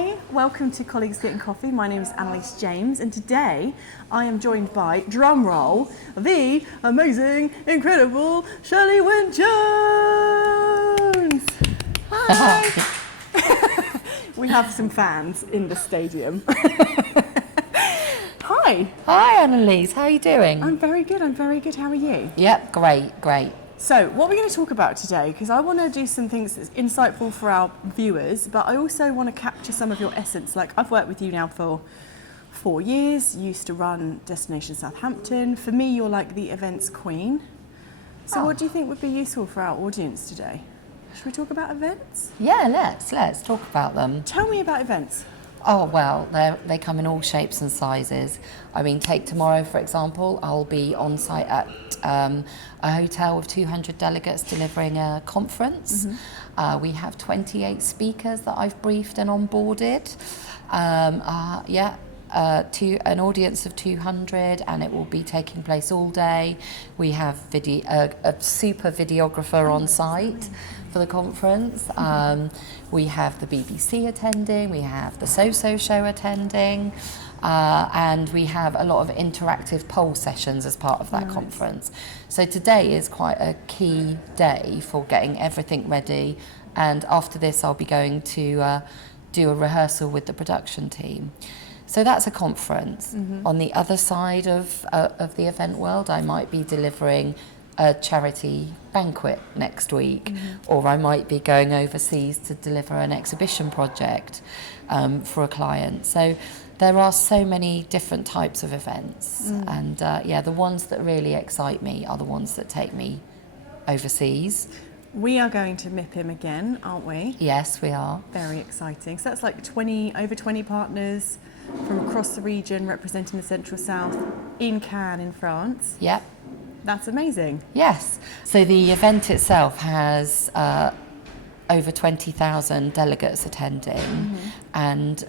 Hi, welcome to Colleagues Getting Coffee. My name is Annelies James, and today I am joined by, drum roll, the amazing, incredible Shirley Wynne Jones. Hi. We have some fans in the stadium. Hi. Hi Annelies, how are you doing? I'm very good, How are you? Yep, great. So, what we're going to talk about today, because I want to do some things that's insightful for our viewers, but I also want to capture some of your essence. Like, I've worked with you now for 4 years, used to run Destination Southampton. For me, you're like the events queen. So what do you think would be useful for our audience today? Should we talk about events? Yeah, let's talk about them. Tell me about events. Oh, well, they come in all shapes and sizes. I mean, take tomorrow, for example. I'll be on site at a hotel with 200 delegates delivering a conference. Mm-hmm. We have 28 speakers that I've briefed and onboarded. To an audience of 200, and it will be taking place all day. We have a super videographer on site for the conference. We have the BBC attending, we have the So-So Show attending, and we have a lot of interactive poll sessions as part of that conference. So today is quite a key day for getting everything ready, and after this I'll be going to do a rehearsal with the production team. So that's a conference. Mm-hmm. On the other side of the event world, I might be delivering a charity banquet next week, mm-hmm. or I might be going overseas to deliver an exhibition project for a client. So there are so many different types of events, and the ones that really excite me are the ones that take me overseas. We are going to MIPIM again, aren't we? Yes, we are. Very exciting. So that's like over 20 partners from across the region representing the Central South in Cannes in France. Yep. That's amazing. Yes. So the event itself has over 20,000 delegates attending, mm-hmm. and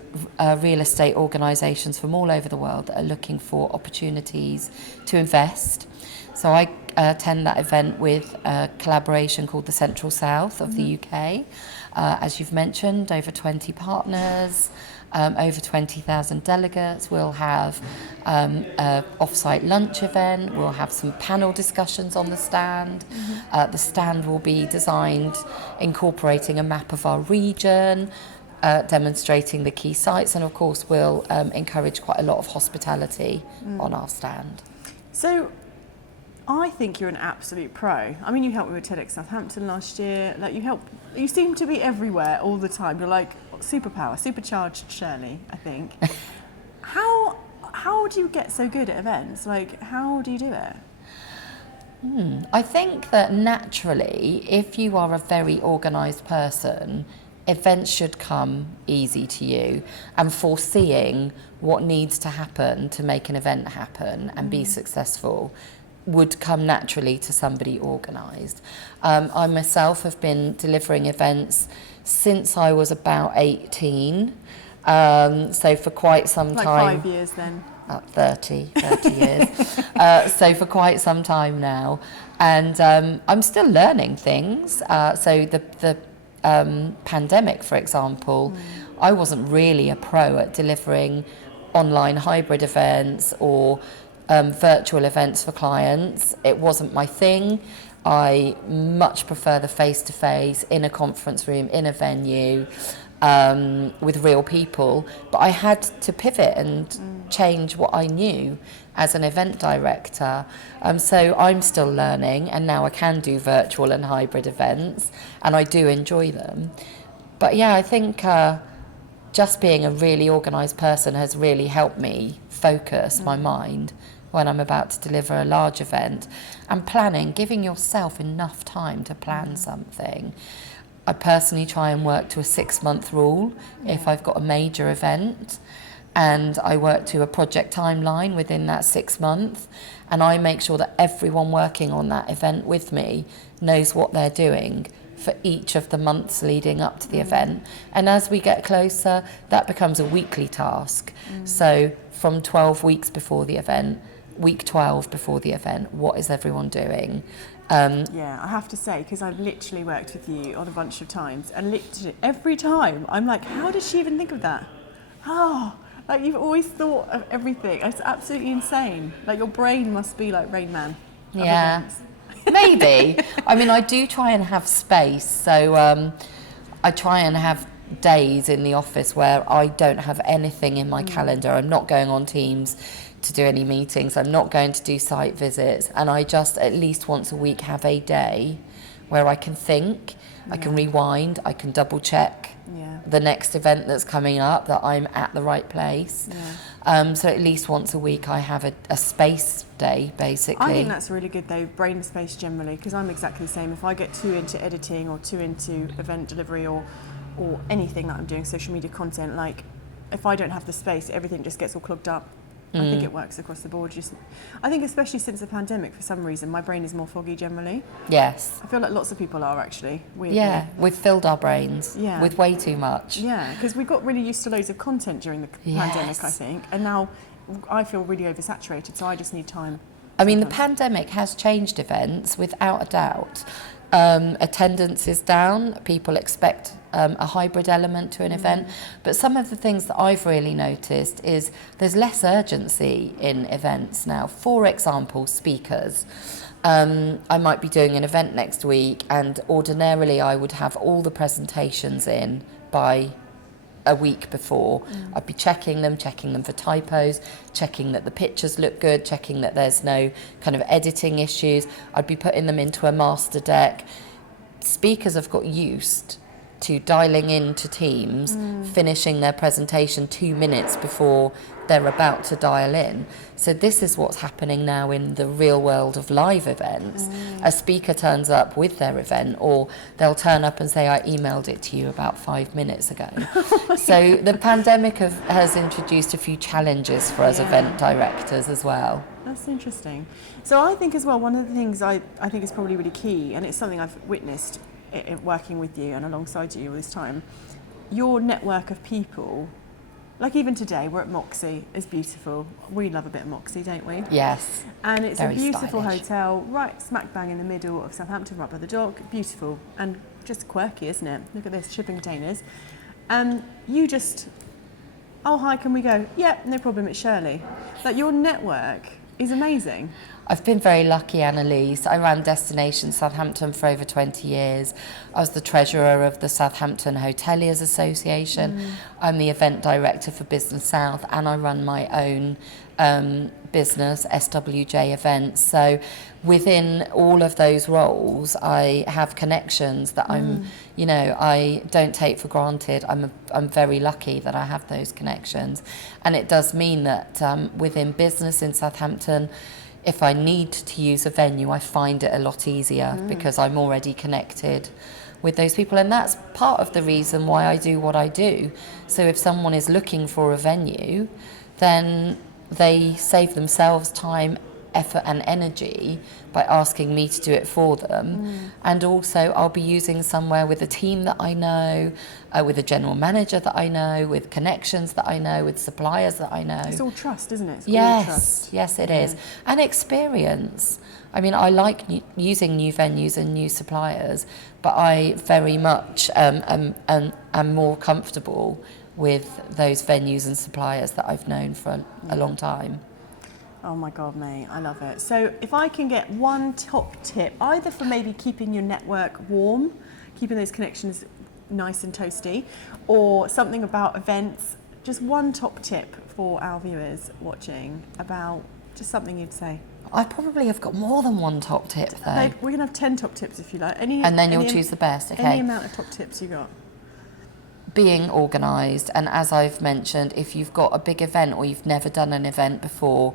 real estate organisations from all over the world that are looking for opportunities to invest. So I attend that event with a collaboration called the Central South of mm-hmm. the UK. As you've mentioned, over 20 partners, over 20,000 delegates. We'll have an off-site lunch event. We'll have some panel discussions on the stand. Mm-hmm. The stand will be designed incorporating a map of our region, demonstrating the key sites, and of course we'll encourage quite a lot of hospitality on our stand. So I think you're an absolute pro. I mean, you helped me with TEDx Southampton last year. Like, you seem to be everywhere all the time. You're like superpower, supercharged Shirley, I think. How do you get so good at events? Like, how do you do it? I think that naturally, if you are a very organised person, events should come easy to you, and foreseeing what needs to happen to make an event happen and be successful would come naturally to somebody organised. I myself have been delivering events since I was about 18, so for quite some time. Like 5 years then? 30 years. So for quite some time now, and I'm still learning things. So the pandemic, for example, I wasn't really a pro at delivering online hybrid events or virtual events for clients. It wasn't my thing. I much prefer the face-to-face in a conference room, in a venue, with real people. But I had to pivot and change what I knew as an event director. So I'm still learning, and now I can do virtual and hybrid events, and I do enjoy them. But yeah, I think just being a really organised person has really helped me focus my mind when I'm about to deliver a large event, and planning, giving yourself enough time to plan something. I personally try and work to a 6-month rule if I've got a major event, and I work to a project timeline within that 6 months, and I make sure that everyone working on that event with me knows what they're doing for each of the months leading up to the event. And as we get closer, that becomes a weekly task. So from 12 weeks before the event, week 12 before the event, what is everyone doing? Yeah, I have to say, because I've literally worked with you on a bunch of times, and literally every time I'm like, how did she even think of that? Oh, like you've always thought of everything. It's absolutely insane. Like your brain must be like Rain Man. of Yeah. events. Maybe. I mean, I do try and have space. So I try and have days in the office where I don't have anything in my calendar. I'm not going on Teams to do any meetings. I'm not going to do site visits. And I just at least once a week have a day where I can think, I can rewind, I can double check the next event that's coming up, that I'm at the right place. So at least once a week I have a space day, basically. I think that's really good though, brain space generally, because I'm exactly the same. If I get too into editing or too into event delivery or anything that I'm doing, social media content, like if I don't have the space, everything just gets all clogged up. I think it works across the board. I think especially since the pandemic, for some reason, my brain is more foggy generally. Yes. I feel like lots of people are actually, weirdly. Yeah, we've filled our brains with way too much. Yeah, because we got really used to loads of content during the pandemic, I think, and now I feel really oversaturated, so I just need time. I mean, the pandemic has changed events without a doubt. Attendance is down. People expect a hybrid element to an event. But some of the things that I've really noticed is there's less urgency in events now. For example, speakers. I might be doing an event next week, and ordinarily I would have all the presentations in by a week before. I'd be checking them for typos, checking that the pictures look good, checking that there's no kind of editing issues. I'd be putting them into a master deck. Speakers have got used to dialing into Teams, finishing their presentation 2 minutes before they're about to dial in. So this is what's happening now in the real world of live events. A speaker turns up with their event, or they'll turn up and say, I emailed it to you about 5 minutes ago. So the pandemic has introduced a few challenges for us event directors as well. That's interesting. So I think as well, one of the things I think is probably really key, and it's something I've witnessed working with you and alongside you all this time, your network of people. Like even today, we're at Moxie. It's beautiful. We love a bit of Moxie, don't we? Yes. And it's Very a beautiful stylish hotel, right smack bang in the middle of Southampton, right by the dock. Beautiful and just quirky, isn't it? Look at this, shipping containers. And you just, oh hi, can we go? Yeah, no problem. It's Shirley. Like your network is amazing. I've been very lucky, Annelies. I ran Destination Southampton for over 20 years. I was the treasurer of the Southampton Hoteliers Association. I'm the event director for Business South, and I run my own business, SWJ Events. So within all of those roles, I have connections that I don't take for granted. I'm very lucky that I have those connections. And it does mean that within business in Southampton, if I need to use a venue, I find it a lot easier because I'm already connected with those people. And that's part of the reason why I do what I do. So if someone is looking for a venue, then they save themselves time, effort and energy by asking me to do it for them. And also I'll be using somewhere with a team that I know, with a general manager that I know, with connections that I know, with suppliers that I know. It's all trust, isn't it? It's all trust. Yes, it is. And experience. I mean, I like using new venues and new suppliers, but I very much am more comfortable with those venues and suppliers that I've known for a long time. Oh my God, mate, I love it. So if I can get one top tip, either for maybe keeping your network warm, keeping those connections nice and toasty, or something about events, just one top tip for our viewers watching about just something you'd say. I probably have got more than one top tip though. We're gonna have 10 top tips if you like. And then you'll choose the best, okay? Any amount of top tips you got. Being organised, and as I've mentioned, if you've got a big event or you've never done an event before,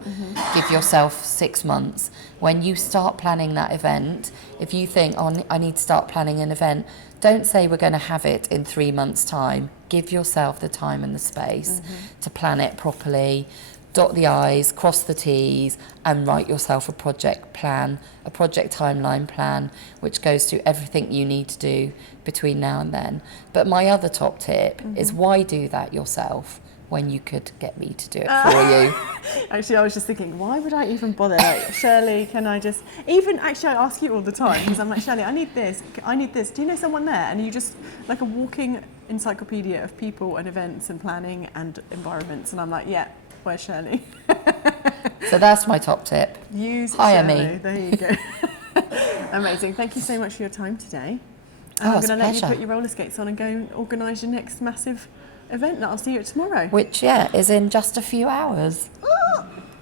give yourself 6 months. When you start planning that event, if you think, oh, I need to start planning an event, don't say we're going to have it in 3 months' time. Give yourself the time and the space to plan it properly. Dot the I's, cross the T's, and write yourself a project plan, a project timeline plan, which goes through everything you need to do between now and then. But my other top tip is why do that yourself? when you could get me to do it for you. Actually, I was just thinking, why would I even bother? Like, Shirley, can I just... Even, actually, I ask you all the time, because I'm like, Shirley, I need this. Do you know someone there? And you just, like a walking encyclopedia of people and events and planning and environments. And I'm like, yeah, where's Shirley? So that's my top tip. Use Hire Shirley. me. There you go. Amazing. Thank you so much for your time today. And Oh, I'm it's going a to let you pleasure. put your roller skates on and go and organise your next massive event that I'll see you at tomorrow. Which, is in just a few hours.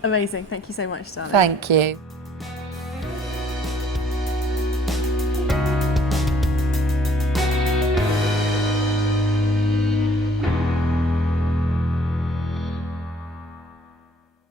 Amazing. Thank you so much, darling. Thank you.